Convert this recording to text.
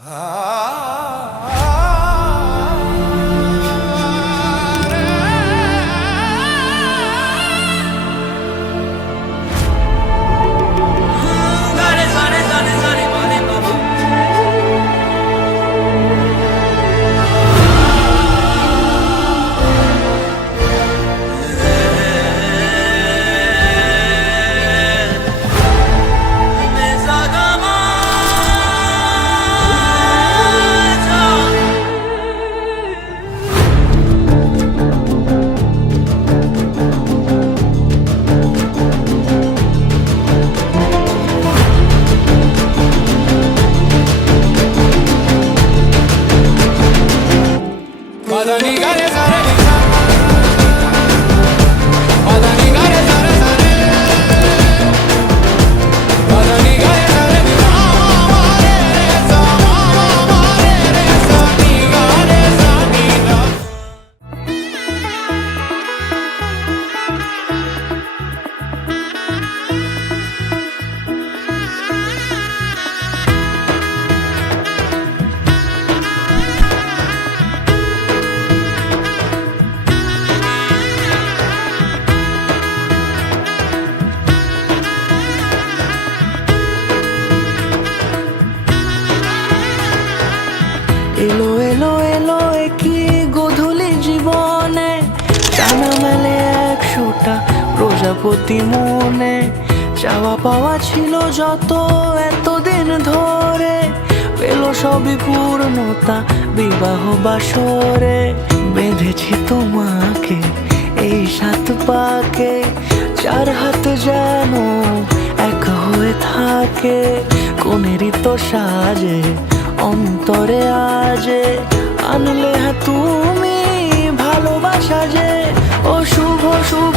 এলো এলো এলো কি গোধূলি জীবনে টানা মেলে 100টা প্রজাপতি মনে। চাওয়া পাওয়া ছিল যত এতদিন ধরে, পেল সবই পূর্ণতা বিবাহ বাসরে। বেঁধেছি তোমাকে এই 7 পাকে, 4 হাত যেন এক হয়ে থাকে। কোনেরই তো সাজে অন্তরে আজে আনলে তুমি ভালোবাসা যে। ও শুভ শুভ